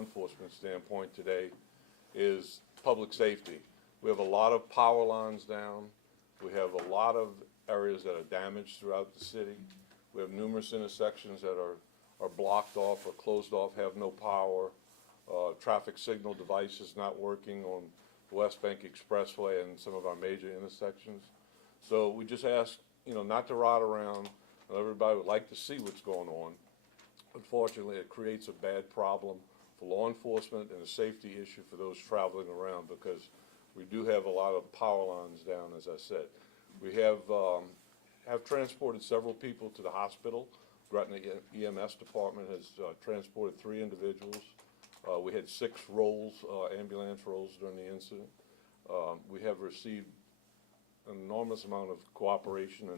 enforcement standpoint today is public safety. We have a lot of power lines down. We have a lot of areas that are damaged throughout the city. We have numerous intersections that are blocked off or closed off, have no power. Traffic signal devices not working on the West Bank Expressway and some of our major intersections. So we just ask, not to ride around. Everybody would like to see what's going on. Unfortunately, it creates a bad problem for law enforcement and a safety issue for those traveling around, because we do have a lot of power lines down, as I said. We have transported several people to the hospital. Gretna EMS department has transported 3 individuals. We had 6 rolls, ambulance rolls during the incident. We have received an enormous amount of cooperation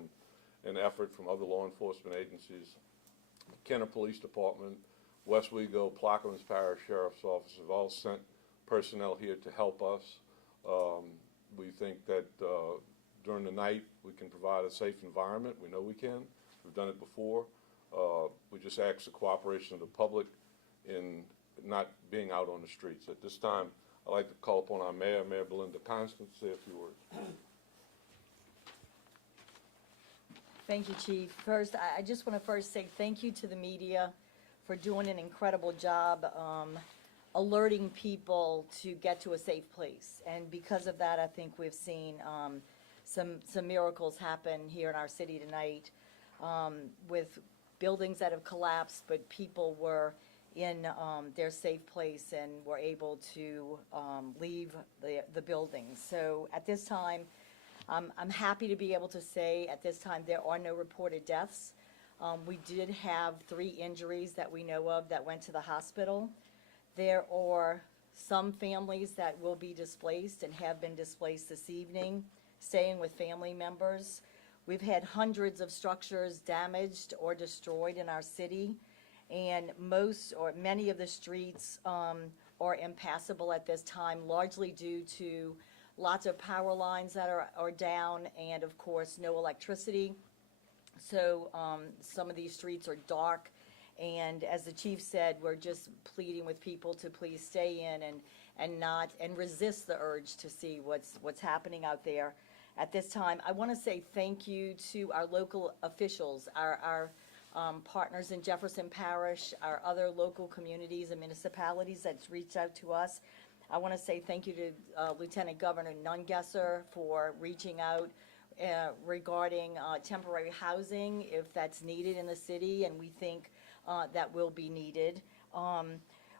and effort from other law enforcement agencies. Gretna Police Department, Westwego, Plaquemines Parish Sheriff's Office have all sent personnel here to help us. We think that during the night we can provide a safe environment. We know we can. We've done it before. We just ask the cooperation of the public in not being out on the streets. At this time, I'd like to call upon our Mayor, Mayor Belinda Constant, to say a few words. Thank you, Chief. First, I just want to say thank you to the media for doing an incredible job alerting people to get to a safe place. And because of that, I think we've seen some miracles happen here in our city tonight with buildings that have collapsed, but people were in their safe place and were able to leave the buildings. So at this time, I'm happy to be able to say at this time there are no reported deaths. We did have 3 injuries that we know of that went to the hospital. There are some families that will be displaced and have been displaced this evening, staying with family members. We've had hundreds of structures damaged or destroyed in our city, and most or many of the streets are impassable at this time, largely due to lots of power lines that are down, and of course no electricity. So some of these streets are dark, and as the chief said, we're just pleading with people to please stay in and resist the urge to see what's happening out there at this time. I want to say thank you to our local officials, our partners in Jefferson Parish, our other local communities and municipalities that's reached out to us. I want to say thank you to Lieutenant Governor Nungesser for reaching out regarding temporary housing if that's needed in the city, and we think that will be needed.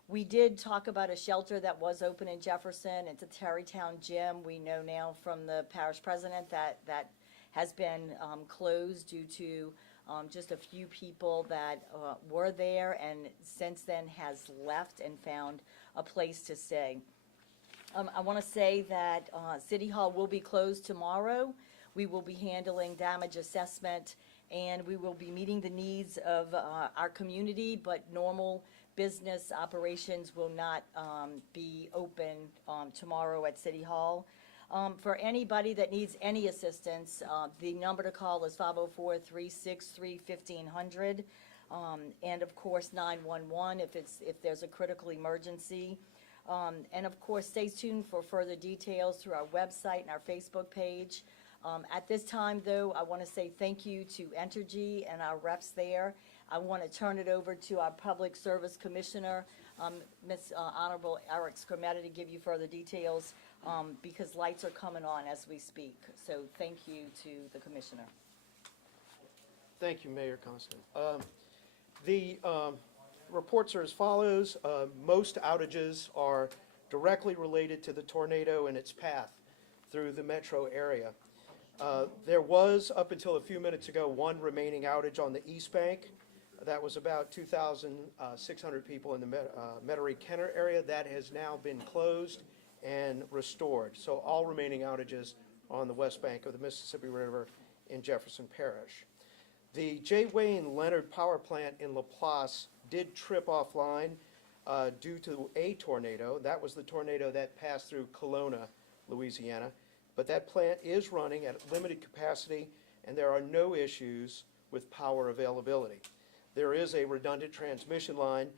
We did talk about a shelter that was open in Jefferson. It's a Terrytown gym. We know now from the parish president that has been closed due to just a few people that were there, and since then has left and found a place to stay. I want to say that City Hall will be closed tomorrow. We will be handling damage assessment, and we will be meeting the needs of our community, but normal business operations will not be open tomorrow at City Hall. For anybody that needs any assistance, the number to call is 504-363-1500, and of course 911 if there's a critical emergency. And of course, stay tuned for further details through our website and our Facebook page. At this time, though, I want to say thank you to Entergy and our reps there. I want to turn it over to our Public Service Commissioner, Ms. Honorable Eric Skrmeta, to give you further details because lights are coming on as we speak. So thank you to the Commissioner. Thank you, Mayor Constant. The reports are as follows. Most outages are directly related to the tornado and its path through the metro area. There was, up until a few minutes ago, 1 remaining outage on the East Bank. That was about 2,600 people in the Metairie-Kenner area. That has now been closed and restored. So all remaining outages on the West Bank of the Mississippi River in Jefferson Parish. The J. Wayne Leonard Power Plant in LaPlace did trip offline due to a tornado. That was the tornado that passed through Kelowna, Louisiana. But that plant is running at limited capacity, and there are no issues with power availability. There is a redundant transmission line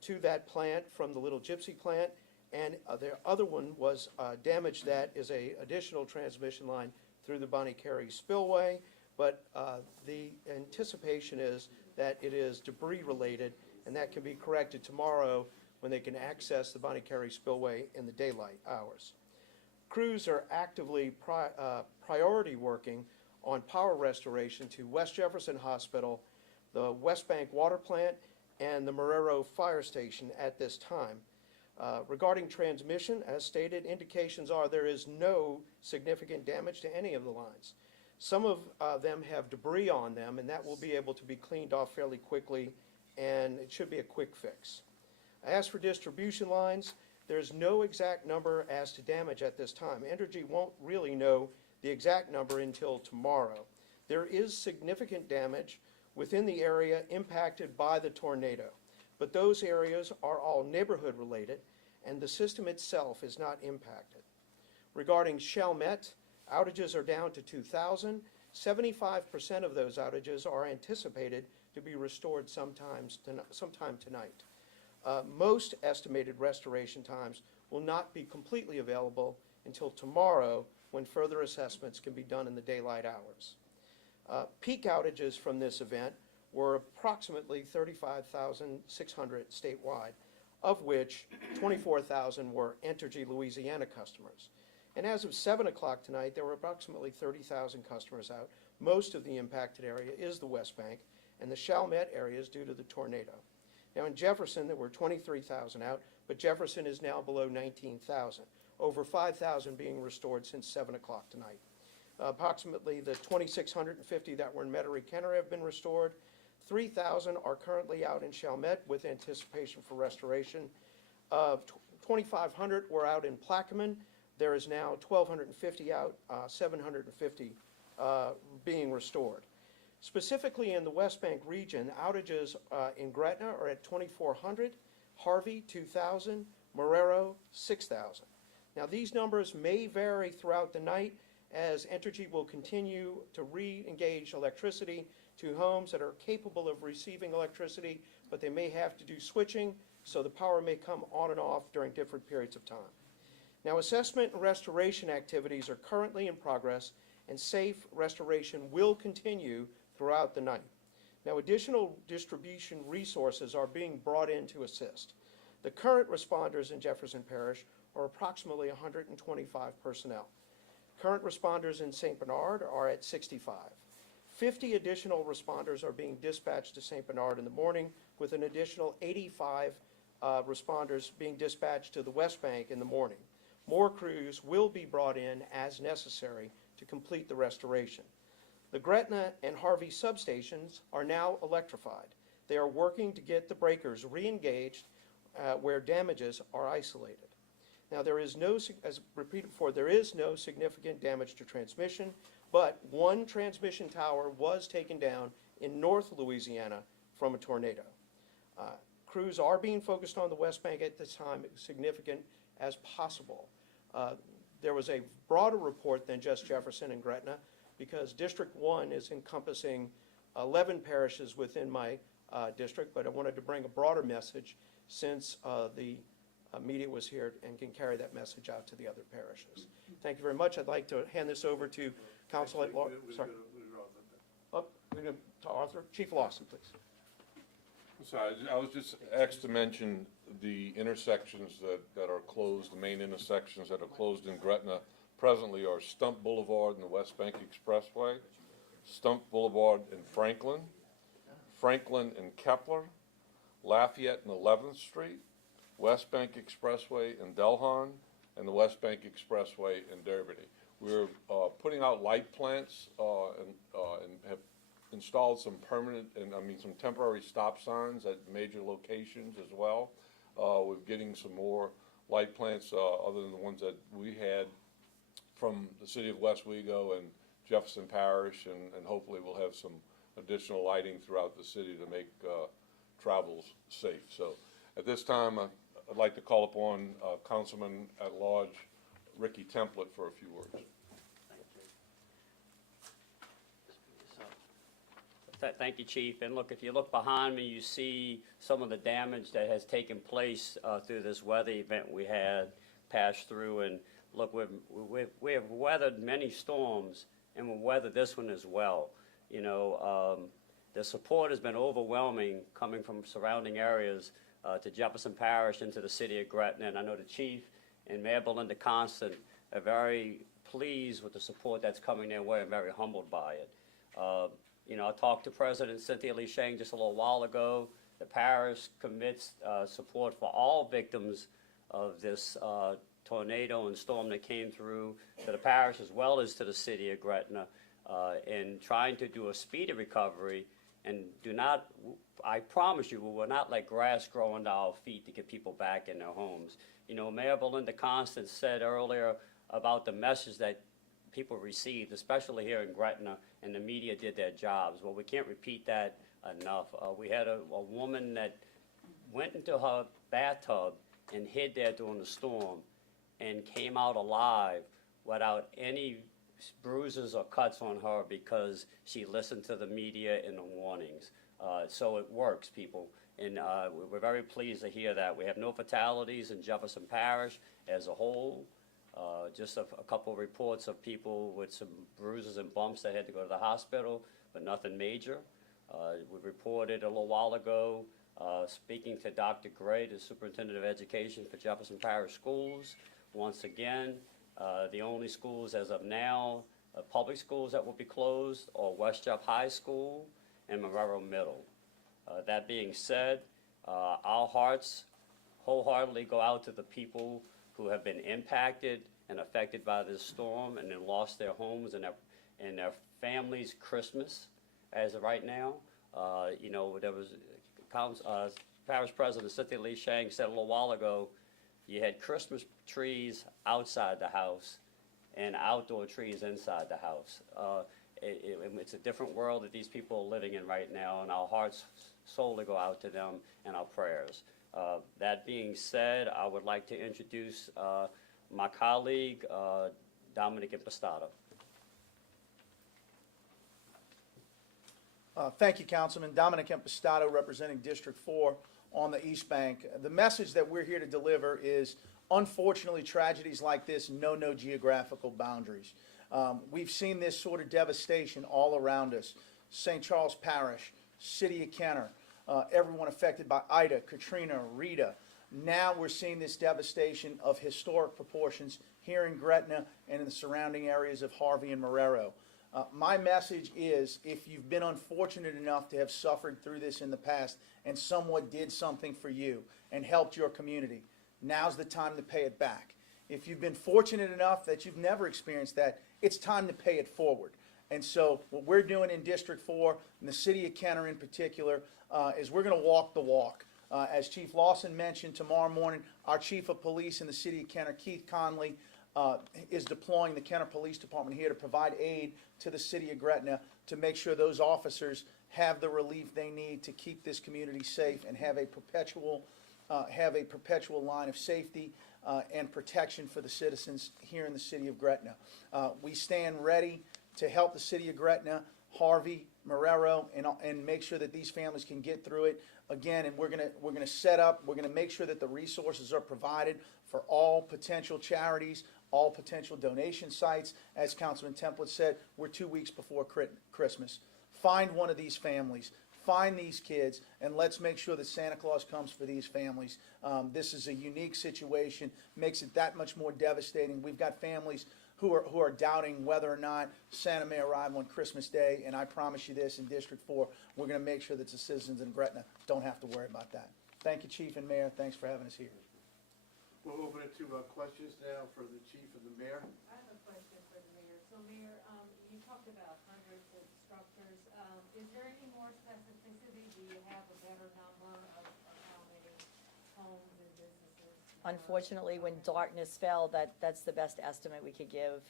to that plant from the Little Gypsy plant, and the other one was damage that is a additional transmission line through the Bonnie Carey spillway, but the anticipation is that it is debris related, and that can be corrected tomorrow when they can access the Bonnie Carey spillway in the daylight hours. Crews are actively priority working on power restoration to West Jefferson Hospital, the West Bank Water Plant, and the Marrero Fire Station at this time. Regarding transmission, as stated, indications are there is no significant damage to any of the lines. Some of them have debris on them, and that will be able to be cleaned off fairly quickly, and it should be a quick fix. As for distribution lines, there's no exact number as to damage at this time. Entergy won't really know the exact number until tomorrow. There is significant damage within the area impacted by the tornado, but those areas are all neighborhood related, and the system itself is not impacted. Regarding Chalmette, outages are down to 2,000. 75% of those outages are anticipated to be restored sometime tonight. Most estimated restoration times will not be completely available until tomorrow, when further assessments can be done in the daylight hours. Peak outages from this event were approximately 35,600 statewide, of which 24,000 were Entergy Louisiana customers. And as of 7 o'clock tonight, there were approximately 30,000 customers out. Most of the impacted area is the West Bank, and the Chalmette area is due to the tornado. Now in Jefferson, there were 23,000 out, but Jefferson is now below 19,000, over 5,000 being restored since 7 o'clock tonight. Approximately the 2,650 that were in Metairie-Kenner have been restored. 3,000 are currently out in Chalmette with anticipation for restoration. 2,500 were out in Plaquemine. There is now 1,250 out, 750 being restored. Specifically in the West Bank region, outages in Gretna are at 2,400, Harvey 2,000, Marrero 6,000. Now these numbers may vary throughout the night as Entergy will continue to re-engage electricity to homes that are capable of receiving electricity, but they may have to do switching, so the power may come on and off during different periods of time. Now assessment and restoration activities are currently in progress, and safe restoration will continue throughout the night. Now additional distribution resources are being brought in to assist. The current responders in Jefferson Parish are approximately 125 personnel. Current responders in St. Bernard are at 65. 50 additional responders are being dispatched to St. Bernard in the morning, with an additional 85 responders being dispatched to the West Bank in the morning. More crews will be brought in as necessary to complete the restoration. The Gretna and Harvey substations are now electrified. They are working to get the breakers re-engaged where damages are isolated. Now there is no, as repeated before, there is no significant damage to transmission, but one transmission tower was taken down in North Louisiana from a tornado. Crews are being focused on the West Bank at this time, as significant as possible. There was a broader report than just Jefferson and Gretna, because District 1 is encompassing 11 parishes within my district, but I wanted to bring a broader message since the media was here and can carry that message out to the other parishes. Thank you very much. I'd like to hand this over to Council at Law. Sorry. To Arthur. Chief Lawson, please. I'm sorry, I was just asked to mention the intersections that are closed, the main intersections that are closed in Gretna presently are Stump Boulevard and the West Bank Expressway, Stump Boulevard in Franklin, Franklin and Kepler, Lafayette and 11th Street, West Bank Expressway in Delhon, and the West Bank Expressway in Derby. We're putting out light plants and have installed some some temporary stop signs at major locations as well. We're getting some more light plants other than the ones that we had from the city of West Wego and Jefferson Parish, and hopefully we'll have some additional lighting throughout the city to make travels safe. So at this time, I'd like to call upon Councilman at Large Ricky Template for a few words. Thank you, Chief. And look, if you look behind me, you see some of the damage that has taken place through this weather event we had pass through. And look, we have weathered many storms, and we'll weather this one as well. You know, the support has been overwhelming coming from surrounding areas to Jefferson Parish and to the city of Gretna. And I know the Chief and Mayor Belinda Constant are very pleased with the support that's coming their way and very humbled by it. You know, I talked to President Cynthia Lee Shang just a little while ago. The parish commits support for all victims of this tornado and storm that came through to the parish as well as to the city of Gretna in trying to do a speedy recovery. And I promise you, we will not let grass grow under our feet to get people back in their homes. You know, Mayor Belinda Constant said earlier about the message that people received, especially here in Gretna, and the media did their jobs. Well, we can't repeat that enough. We had a woman that went into her bathtub and hid there during the storm and came out alive without any bruises or cuts on her because she listened to the media and the warnings. So it works, people. And we're very pleased to hear that. We have no fatalities in Jefferson Parish as a whole. Just a couple of reports of people with some bruises and bumps that had to go to the hospital, but nothing major. We reported a little while ago, speaking to Dr. Gray, the Superintendent of Education for Jefferson Parish Schools. Once again, the only schools as of now, public schools that will be closed are West Jeff High School and Marrero Middle. That being said, our hearts wholeheartedly go out to the people who have been impacted and affected by this storm and then lost their homes and their families' Christmas as of right now. You know, there was Parish President Cynthia Lee Shang said a little while ago, you had Christmas trees outside the house and outdoor trees inside the house. It's a different world that these people are living in right now, and our hearts solely go out to them and our prayers. That being said, I would like to introduce my colleague, Dominic Impastato. Thank you, Councilman. Dominic Impastato, representing District 4 on the East Bank. The message that we're here to deliver is, unfortunately, tragedies like this know no geographical boundaries. We've seen this sort of devastation all around us. St. Charles Parish, City of Kenner, everyone affected by Ida, Katrina, Rita. Now we're seeing this devastation of historic proportions here in Gretna and in the surrounding areas of Harvey and Marrero. My message is, if you've been unfortunate enough to have suffered through this in the past and someone did something for you and helped your community, now's the time to pay it back. If you've been fortunate enough that you've never experienced that, it's time to pay it forward. And so what we're doing in District 4, and the City of Kenner in particular, is we're going to walk the walk. As Chief Lawson mentioned, tomorrow morning, our Chief of Police in the City of Kenner, Keith Conley, is deploying the Kenner Police Department here to provide aid to the City of Gretna to make sure those officers have the relief they need to keep this community safe and have a perpetual line of safety and protection for the citizens here in the City of Gretna. We stand ready to help the City of Gretna, Harvey, Marrero, and make sure that these families can get through it. Again, and we're gonna make sure that the resources are provided for all potential charities, all potential donation sites. As Councilman Templet said, we're 2 weeks before Christmas. Find one of these families, find these kids, and let's make sure that Santa Claus comes for these families. This is a unique situation, makes it that much more devastating. We've got families who are doubting whether or not Santa may arrive on Christmas Day, and I promise you this, in District 4, we're going to make sure that the citizens in Gretna don't have to worry about that. Thank you, Chief and Mayor. Thanks for having us here. We'll open it to questions now for the chief and the mayor. I have a question for the mayor. So Mayor, you talked about hundreds of structures. Is there any more specificity? Do you have a better number of how many homes and businesses? Unfortunately, when darkness fell, that's the best estimate we could give.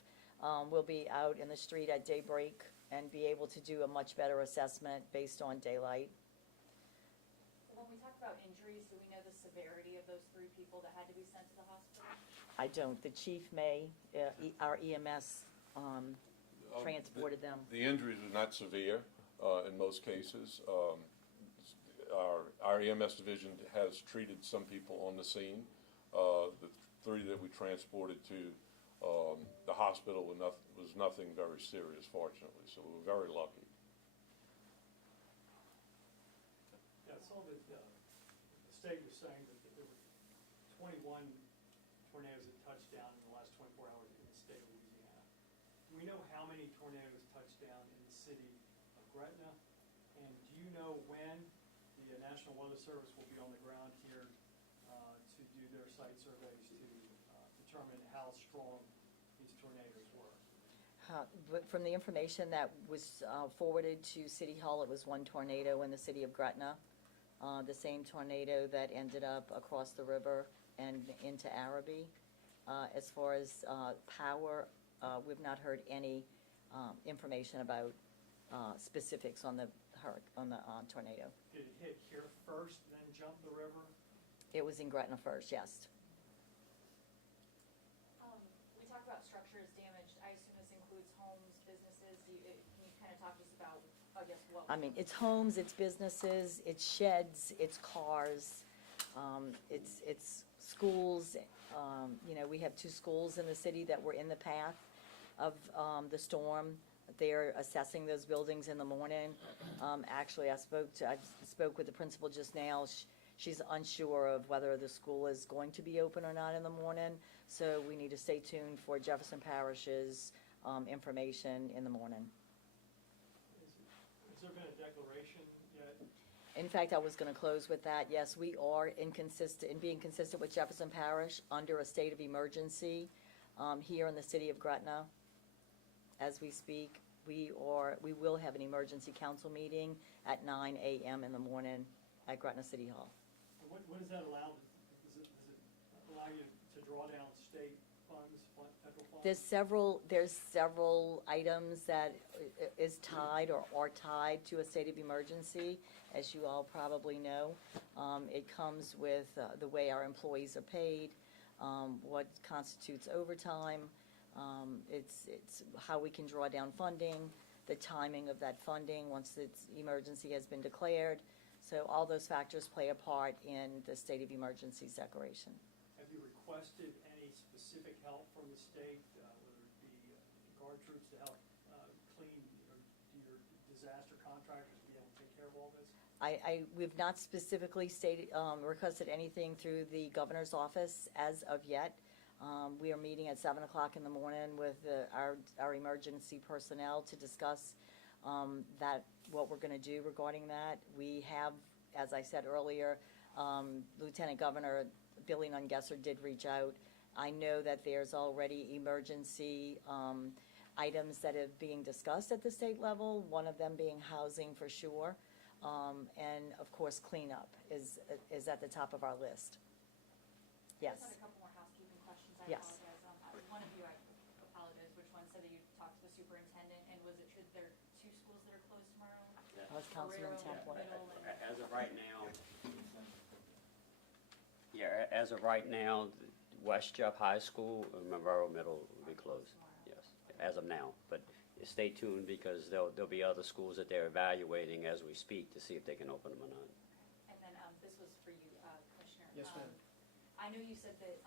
We'll be out in the street at daybreak and be able to do a much better assessment based on daylight. When we talk about injuries, do we know the severity of those 3 people that had to be sent to the hospital? I don't. The chief may, our EMS transported them. The injuries were not severe. in most cases. Our EMS division has treated some people on the scene. The 3 that we transported to the hospital was nothing very serious, fortunately, so we were very lucky. Yeah, I saw that the state was saying that there were 21 tornadoes that touched down in the last 24 hours in the state of Louisiana. Do we know how many tornadoes touched down in the city of Gretna? And do you know when the National Weather Service will be on the ground here to do their site surveys to determine how strong these tornadoes were? But from the information that was forwarded to City Hall, it was 1 tornado in the city of Gretna. The same tornado that ended up across the river and into Araby. As far as power, we've not heard any information about specifics on the tornado. Did it hit here first, then jump the river? It was in Gretna first, yes. We talked about structures damaged. I assume this includes homes, businesses. Can you kind of talk to us about, I guess, what? I mean, it's homes, it's businesses, it's sheds, it's cars, it's schools. You know, we have 2 schools in the city that were in the path of the storm. They're assessing those buildings in the morning. Actually, I spoke with the principal just now. She's unsure of whether the school is going to be open or not in the morning. So we need to stay tuned for Jefferson Parish's information in the morning. Has there been a declaration yet? In fact, I was going to close with that. Yes, we are in being consistent with Jefferson Parish under a state of emergency here in the city of Gretna. As we speak, we will have an emergency council meeting at 9 a.m. in the morning at Gretna City Hall. And what does that allow? Does it allow you to draw down state funds, federal funds? There's several items that is tied or are tied to a state of emergency, as you all probably know. It comes with the way our employees are paid, what constitutes overtime. It's how we can draw down funding, the timing of that funding once the emergency has been declared. So all those factors play a part in the state of emergency's declaration. Have you requested any specific help from the state, whether it be guard troops to help clean your disaster contractors to be able to take care of all this? We've not specifically requested anything through the governor's office as of yet. We are meeting at 7 o'clock in the morning with our emergency personnel to discuss what we're going to do regarding that. We have, as I said earlier, Lieutenant Governor Billy Nungesser did reach out. I know that there's already emergency items that are being discussed at the state level, one of them being housing for sure. And of course, cleanup is at the top of our list. Yes. I just had a couple more housekeeping questions. I Yes. apologize. One of you, I apologize, which one said that you talked to the superintendent, and was it true that there are 2 schools that are closed tomorrow? That was Councilman Ferrero Templin. Middle and- As of right now, yeah, as of right now, West Jeff High School and Monroe Middle will be closed, yes, as of now. But stay tuned because there'll be other schools that they're evaluating as we speak to see if they can open them or not. And then this was for you, Commissioner. Yes, ma'am. I know you said that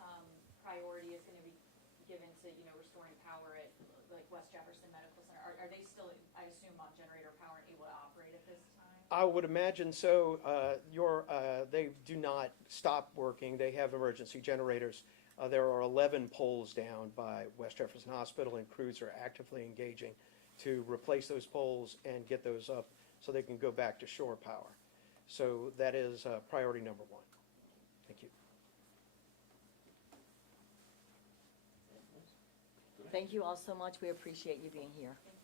priority is going to be given to, restoring power at, like, West Jefferson Medical Center. Are they still, I assume, on generator power and able to operate at this time? I would imagine so. They do not stop working. They have emergency generators. There are 11 poles down by West Jefferson Hospital, and crews are actively engaging to replace those poles and get those up so they can go back to shore power. So that is priority number 1. Thank you. Thank you all so much. We appreciate you being here. Thank